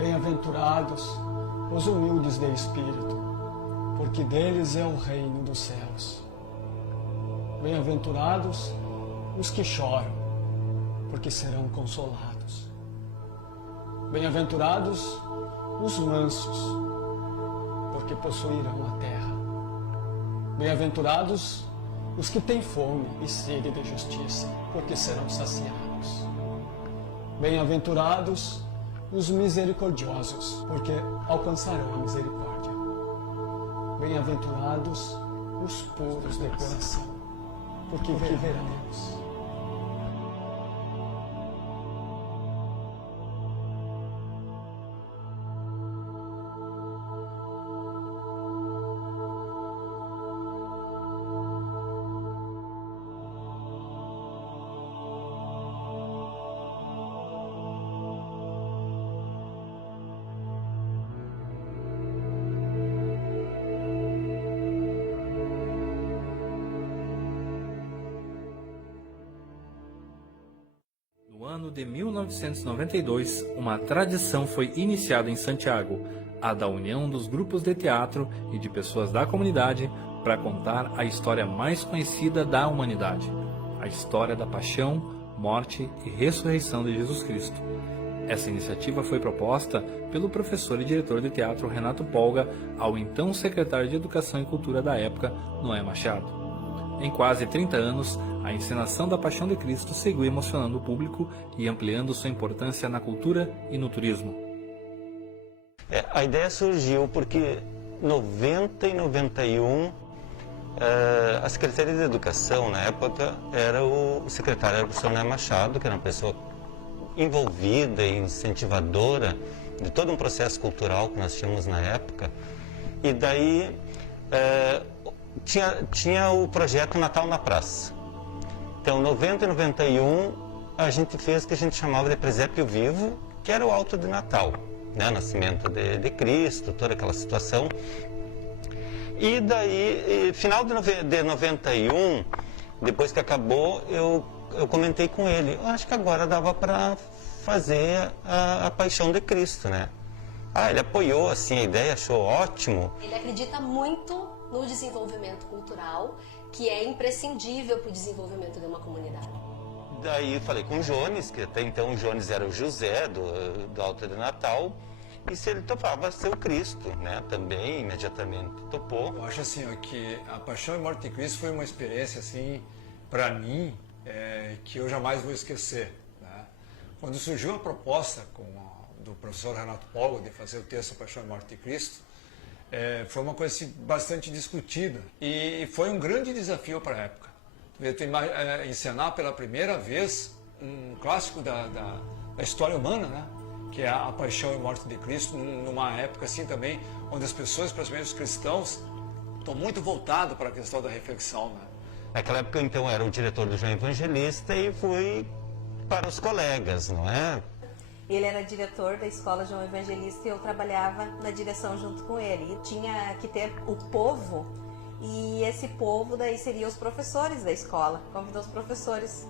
Bem-aventurados os humildes de espírito, porque deles é o reino dos céus. Bem-aventurados os que choram, porque serão consolados. Bem-aventurados os mansos, porque possuirão a terra. Bem-aventurados os que têm fome e sede de justiça, porque serão saciados. Bem-aventurados os misericordiosos, porque alcançarão a misericórdia. Bem-aventurados os puros de coração, porque verão Deus. No ano de 1992, uma tradição foi iniciada em Santiago, a da união dos grupos de teatro e de pessoas da comunidade para contar a história mais conhecida da humanidade, a história da paixão, morte e ressurreição de Jesus Cristo. Essa iniciativa foi proposta pelo professor e diretor de teatro Renato Polga ao então secretário de Educação e Cultura da época, Noé Machado. Em quase 30 anos, a encenação da Paixão de Cristo seguiu emocionando o público e ampliando sua importância na cultura e no turismo. A ideia surgiu porque 90 e 91, a Secretaria de Educação, na época, o secretário era o professor Noé Machado, que era uma pessoa envolvida e incentivadora de todo um processo cultural que nós tínhamos na época. E daí tinha o projeto Natal na Praça. Então, 90 e 91, a gente fez o que a gente chamava de presépio vivo, que era o alto de Natal, né? Nascimento de Cristo, toda aquela situação. E daí, final de 91, depois que acabou, eu comentei com ele, eu acho que agora dava para fazer a Paixão de Cristo, né? Ele apoiou assim a ideia, achou ótimo. Ele acredita muito no desenvolvimento cultural, que é imprescindível para o desenvolvimento de uma comunidade. Daí falei com o Jones, que até então o Jones era o José do Alto de Natal, e se ele topava ser o Cristo, né? Também imediatamente topou. Eu acho assim, que a Paixão e Morte de Cristo foi uma experiência assim, para mim, que eu jamais vou esquecer, né? Quando surgiu a proposta do professor Renato Polga de fazer o texto A Paixão e Morte de Cristo, foi uma coisa assim, bastante discutida e foi um grande desafio para a época. Encenar pela primeira vez um clássico da história humana, né? Que é a Paixão e Morte de Cristo, numa época assim também, onde as pessoas, principalmente os cristãos, estão muito voltados para a questão da reflexão, né? Naquela época, então, eu era o diretor do João Evangelista e fui para os colegas, não é? Ele era diretor da Escola João Evangelista e eu trabalhava na direção junto com ele. E tinha que ter o povo, e esse povo daí seria os professores da escola. Convidou os professores,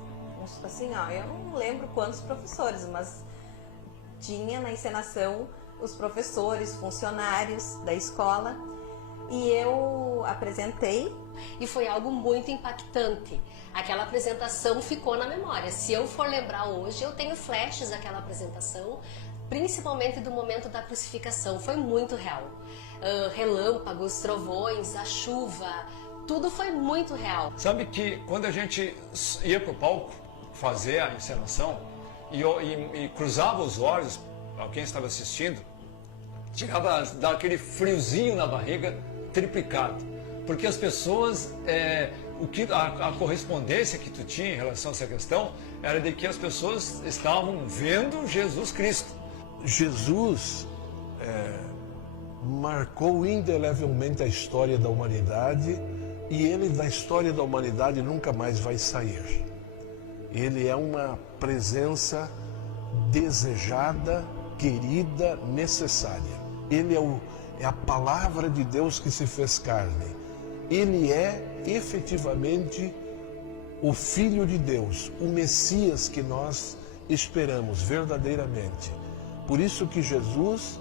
assim, eu não lembro quantos professores, mas tinha na encenação os professores, funcionários da escola, e eu apresentei. E foi algo muito impactante. Aquela apresentação ficou na memória. Se eu for lembrar hoje, eu tenho flashes daquela apresentação, principalmente do momento da crucificação. Foi muito real. Relâmpagos, trovões, a chuva, tudo foi muito real. Sabe que quando a gente ia para o palco fazer a encenação e cruzava os olhos a quem estava assistindo, chegava a dar aquele friozinho na barriga triplicado. Porque as pessoas, a correspondência que tu tinha em relação a essa questão era de que as pessoas estavam vendo Jesus Cristo. Jesus marcou indelevelmente a história da humanidade e ele da história da humanidade nunca mais vai sair. Ele é uma presença desejada, querida, necessária. Ele é a palavra de Deus que se fez carne. Ele é efetivamente o Filho de Deus, o Messias que nós esperamos verdadeiramente, Por isso que Jesus,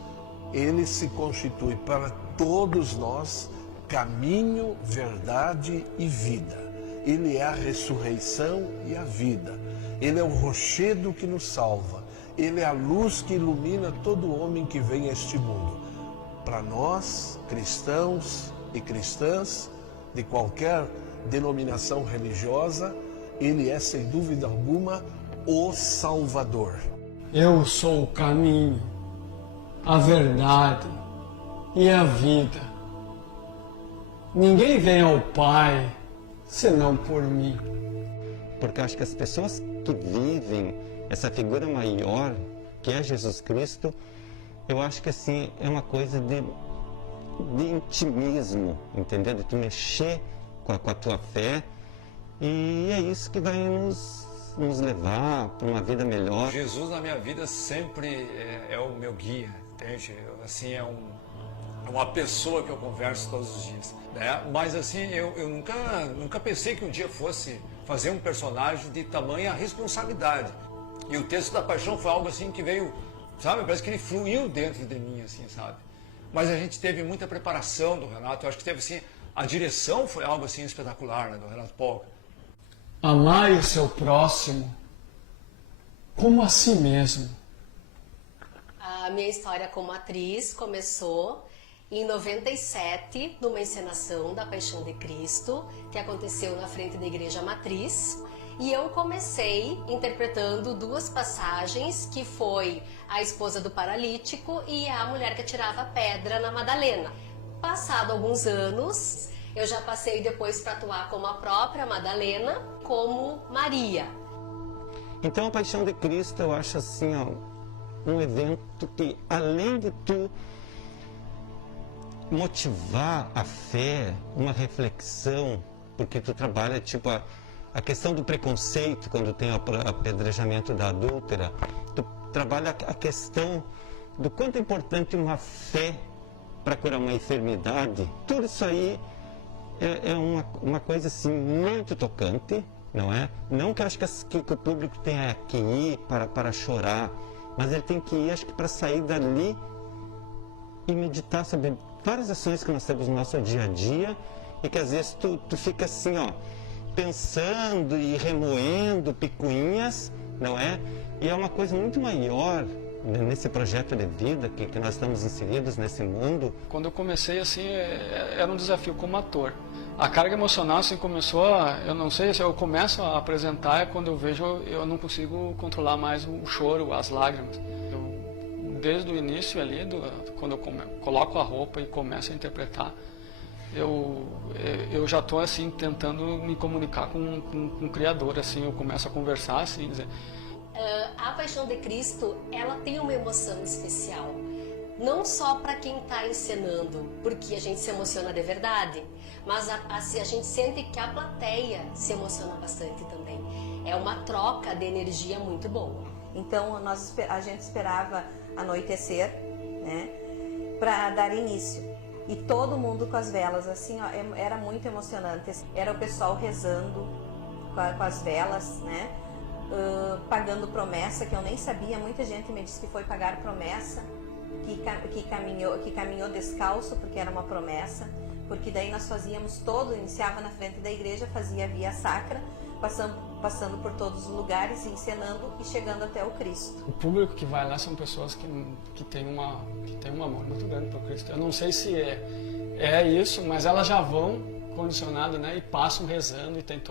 ele se constitui para todos nós caminho, verdade e vida. Ele é a ressurreição e a vida. Ele é o rochedo que nos salva. Ele é a luz que ilumina todo homem que vem a este mundo. Para nós, cristãos e cristãs, de qualquer denominação religiosa, ele é, sem dúvida alguma, o Salvador. Eu sou o caminho, a verdade e a vida. Ninguém vem ao Pai senão por mim. Porque eu acho que as pessoas que vivem essa figura maior, que é Jesus Cristo, eu acho que assim é uma coisa de intimismo, entendeu? De tu mexer com a tua fé, e é isso que vai nos levar para uma vida melhor. Jesus na minha vida sempre é o meu guia, entende? Assim, é uma pessoa que eu converso todos os dias, né? Mas assim, eu nunca pensei que um dia fosse fazer um personagem de tamanha responsabilidade. E o texto da paixão foi algo assim que veio, sabe? Parece que ele fluiu dentro de mim, assim, sabe? Mas a gente teve muita preparação do Renato. Eu acho que teve assim, a direção foi algo assim espetacular, né, do Renato Polga. Amai o seu próximo como a si mesmo. A minha história como atriz começou em 97, numa encenação da Paixão de Cristo, que aconteceu na frente da Igreja Matriz. E eu comecei interpretando duas passagens, que foi a esposa do paralítico e a mulher que atirava pedra na Madalena. Passado alguns anos, eu já passei depois para atuar como a própria Madalena, como Maria. Então a Paixão de Cristo eu acho assim, ó, um evento que, além de tu motivar a fé, uma reflexão, porque tu trabalha tipo a questão do preconceito quando tem o apedrejamento da adúltera, tu trabalha a questão do quanto é importante uma fé para curar uma enfermidade. Tudo isso aí é uma coisa assim muito tocante, não é? Não que eu acho que o público tenha que ir para chorar, mas ele tem que ir, acho que para sair dali e meditar sobre várias ações que nós temos no nosso dia a dia e que às vezes tu fica assim, ó, pensando e remoendo picuinhas, não é? E é uma coisa muito maior, né, nesse projeto de vida que nós estamos inseridos nesse mundo. Quando eu comecei assim, era um desafio como ator. A carga emocional assim começou, eu não sei se eu começo a apresentar, é quando eu vejo eu não consigo controlar mais o choro, as lágrimas. Desde o início ali, quando eu coloco a roupa e começo a interpretar, eu já estou assim tentando me comunicar com o Criador, assim, eu começo a conversar assim, dizer. A Paixão de Cristo, ela tem uma emoção especial, não só para quem está encenando, porque a gente se emociona de verdade, mas a gente sente que a plateia se emociona bastante também. É uma troca de energia muito boa. Então a gente esperava anoitecer, né, para dar início. E todo mundo com as velas, assim, ó, era muito emocionante. Era o pessoal rezando com as velas, né, pagando promessa, que eu nem sabia. Muita gente me disse que foi pagar promessa, que caminhou descalço, porque era uma promessa. Porque daí nós fazíamos iniciava na frente da igreja, fazia a via sacra, passando por todos os lugares, encenando e chegando até o Cristo. O público que vai lá são pessoas que tem um amor muito grande por Cristo. Eu não sei se é isso, mas elas já vão condicionadas, né, e passam rezando, e tem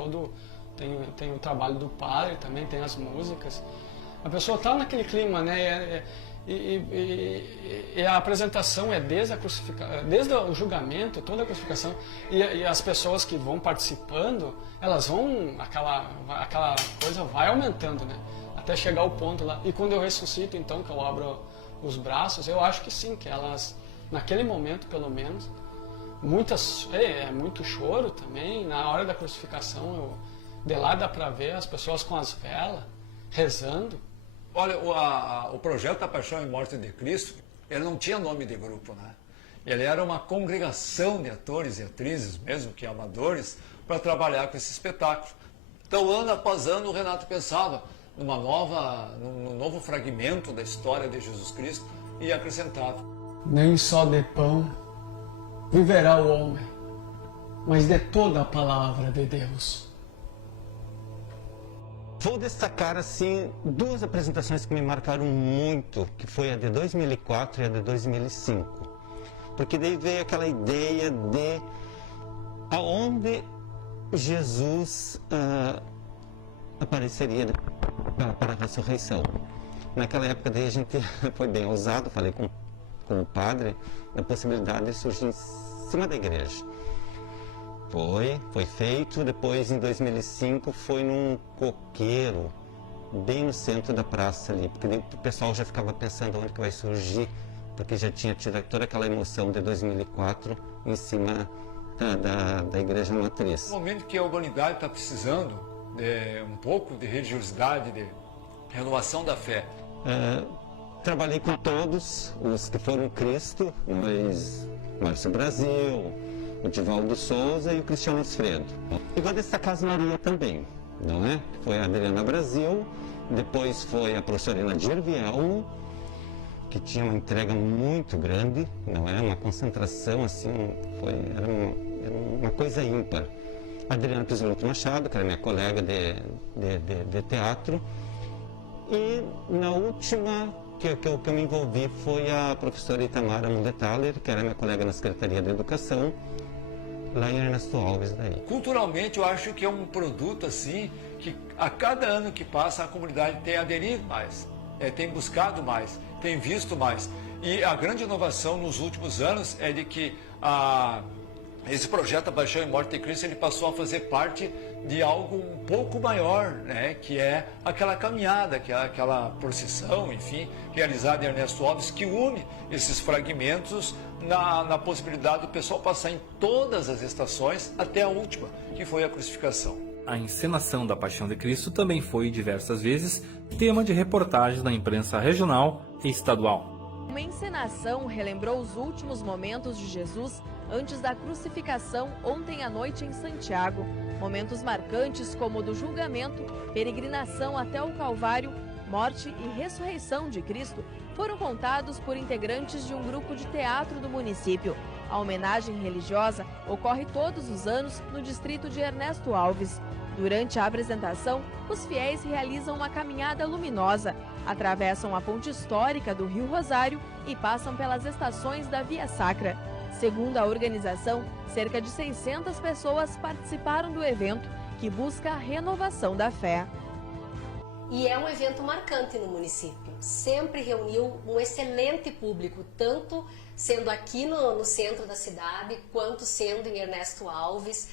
o trabalho do padre também, tem as músicas. A pessoa está naquele clima, né, e a apresentação é desde a crucificação, desde o julgamento, toda a crucificação, e as pessoas que vão participando, elas vão, aquela coisa vai aumentando, né, até chegar ao ponto lá. E quando eu ressuscito, então, que eu abro os braços, eu acho que sim, que elas, naquele momento pelo menos, muito choro também. Na hora da crucificação, de lá dá para ver as pessoas com as velas, rezando. Olha, o projeto da Paixão e Morte de Cristo, ele não tinha nome de grupo, né? Ele era uma congregação de atores e atrizes, mesmo que amadores, para trabalhar com esse espetáculo. Então, ano após ano, o Renato pensava, num novo fragmento da história de Jesus Cristo e acrescentava. Nem só de pão viverá o homem, mas de toda a palavra de Deus. Vou destacar assim duas apresentações que me marcaram muito, que foi a de 2004 e a de 2005. Porque daí veio aquela ideia de aonde Jesus apareceria para a ressurreição. Naquela época daí a gente foi bem ousado, falei com o padre, da possibilidade de surgir em cima da igreja. Foi feito, depois em 2005 foi num coqueiro, bem no centro da praça ali, porque o pessoal já ficava pensando onde que vai surgir, porque já tinha tido toda aquela emoção de 2004 em cima da igreja matriz. No momento que a humanidade está precisando de um pouco de religiosidade, de renovação da fé. Trabalhei com todos os que foram Cristo, mas Márcio Brasil, o Divaldo Souza e o Cristiano Alfredo. E vou destacar as Maria também, não é? Foi a Adriana Brasil, depois foi a professora Nadir Vielmo, que tinha uma entrega muito grande, não é? Uma concentração assim, era uma coisa ímpar. A Adriana Pisolotto Machado, que era minha colega de teatro, e na última que eu me envolvi foi a professora Itamara Mundetaler, que era minha colega na Secretaria de Educação, lá em Ernesto Alves daí. Culturalmente eu acho que é um produto assim que a cada ano que passa a comunidade tem aderido mais, tem buscado mais, tem visto mais. E a grande inovação nos últimos anos é de que esse projeto A Paixão e Morte de Cristo ele passou a fazer parte de algo um pouco maior, né? Que é aquela caminhada, que é aquela procissão, enfim, realizada em Ernesto Alves, que une esses fragmentos na possibilidade do pessoal passar em todas as estações até a última, que foi a crucificação. A encenação da Paixão de Cristo também foi diversas vezes tema de reportagens na imprensa regional e estadual. Uma encenação relembrou os últimos momentos de Jesus antes da crucificação ontem à noite em Santiago. Momentos marcantes como o do julgamento, peregrinação até o Calvário, morte e ressurreição de Cristo foram contados por integrantes de um grupo de teatro do município. A homenagem religiosa ocorre todos os anos no distrito de Ernesto Alves. Durante a apresentação, os fiéis realizam uma caminhada luminosa, atravessam a ponte histórica do Rio Rosário e passam pelas estações da Via Sacra. Segundo a organização, cerca de 600 pessoas participaram do evento, que busca a renovação da fé. E é um evento marcante no município. Sempre reuniu um excelente público, tanto sendo aqui no centro da cidade, quanto sendo em Ernesto Alves.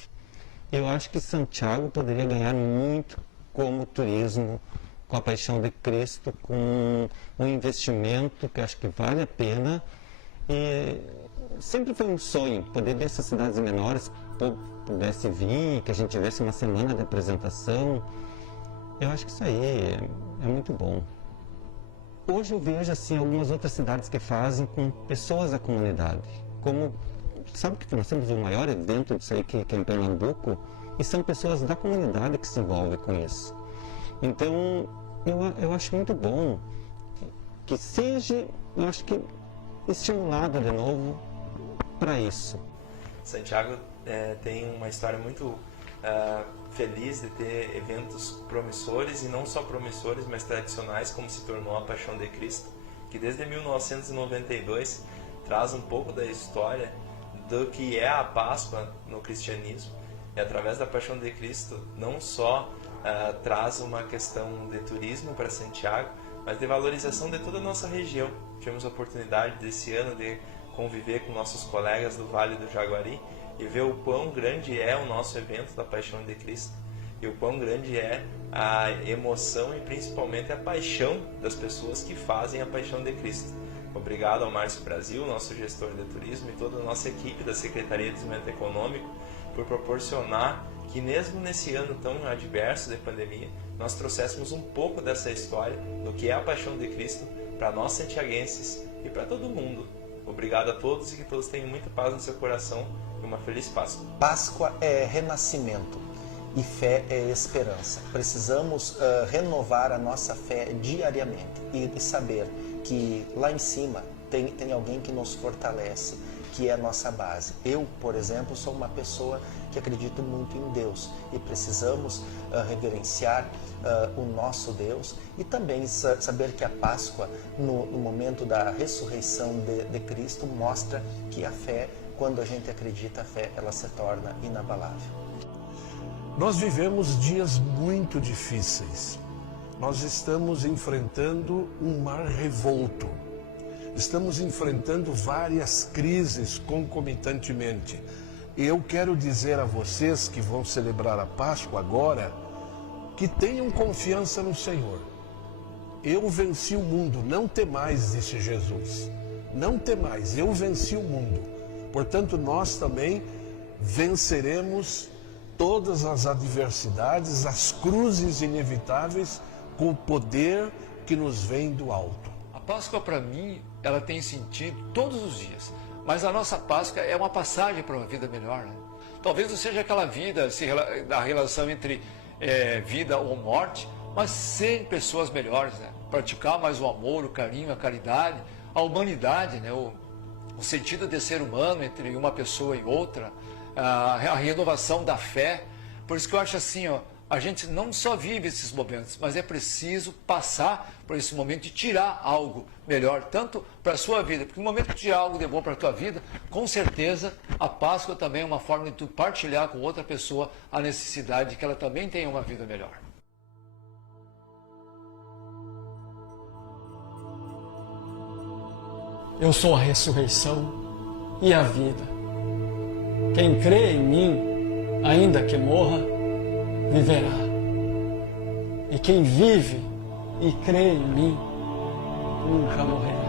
Eu acho que Santiago poderia ganhar muito como turismo, com a Paixão de Cristo, com um investimento que eu acho que vale a pena. E sempre foi um sonho poder ver essas cidades menores, pudesse vir, que a gente tivesse uma semana de apresentação. Eu acho que isso aí é muito bom. Hoje eu vejo assim algumas outras cidades que fazem com pessoas da comunidade. Como, sabe que nós temos o maior evento disso aí que é em Pernambuco, e são pessoas da comunidade que se envolvem com isso. Então, eu acho muito bom que seja, eu acho que estimulado de novo para isso. Santiago tem uma história muito feliz de ter eventos promissores, e não só promissores, mas tradicionais, como se tornou a Paixão de Cristo, que desde 1992 traz um pouco da história do que é a Páscoa no cristianismo. E através da Paixão de Cristo não só traz uma questão de turismo para Santiago, mas de valorização de toda a nossa região. Tivemos a oportunidade desse ano de conviver com nossos colegas do Vale do Jaguari e ver o quão grande é o nosso evento da Paixão de Cristo, e o quão grande é a emoção e principalmente a paixão das pessoas que fazem a Paixão de Cristo. Obrigado ao Márcio Brasil, nosso gestor de turismo, e toda a nossa equipe da Secretaria de Desenvolvimento Econômico, por proporcionar que mesmo nesse ano tão adverso de pandemia, nós trouxéssemos um pouco dessa história do que é a Paixão de Cristo para nós santiaguenses e para todo mundo. Obrigado a todos, e que todos tenham muita paz no seu coração e uma feliz Páscoa. Páscoa é renascimento. E fé é esperança. Precisamos renovar a nossa fé diariamente e saber que lá em cima tem alguém que nos fortalece, que é a nossa base. Eu, por exemplo, sou uma pessoa que acredito muito em Deus e precisamos reverenciar o nosso Deus e também saber que a Páscoa, no momento da ressurreição de Cristo, mostra que a fé, quando a gente acredita, a fé ela se torna inabalável. Nós vivemos dias muito difíceis. Nós estamos enfrentando um mar revolto. Estamos enfrentando várias crises concomitantemente. E eu quero dizer a vocês que vão celebrar a Páscoa agora, que tenham confiança no Senhor. Eu venci o mundo, não temais, disse Jesus. Não temais, eu venci o mundo. Portanto, nós também venceremos todas as adversidades, as cruzes inevitáveis, com o poder que nos vem do alto. A Páscoa, para mim, ela tem sentido todos os dias. Mas a nossa Páscoa é uma passagem para uma vida melhor, né? Talvez não seja aquela vida, da relação entre vida ou morte, mas ser pessoas melhores, né? Praticar mais o amor, o carinho, a caridade, a humanidade, né? O sentido de ser humano entre uma pessoa e outra, a renovação da fé. Por isso que eu acho assim, ó, a gente não só vive esses momentos, mas é preciso passar por esse momento e tirar algo melhor, tanto para a sua vida, porque no momento que tirar algo de bom para a tua vida, com certeza a Páscoa também é uma forma de tu partilhar com outra pessoa a necessidade de que ela também tenha uma vida melhor. Eu sou a ressurreição e a vida. Quem crê em mim, ainda que morra, viverá. E quem vive e crê em mim, nunca morrerá.